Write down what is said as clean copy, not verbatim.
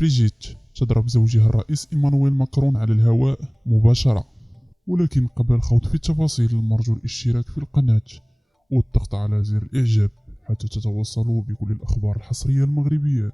بريجيت تضرب زوجها الرئيس إيمانويل ماكرون على الهواء مباشرة. ولكن قبل الخوض في التفاصيل المرجو الاشتراك في القناة والضغط على زر الإعجاب حتى تتوصلوا بكل الأخبار الحصرية المغربية.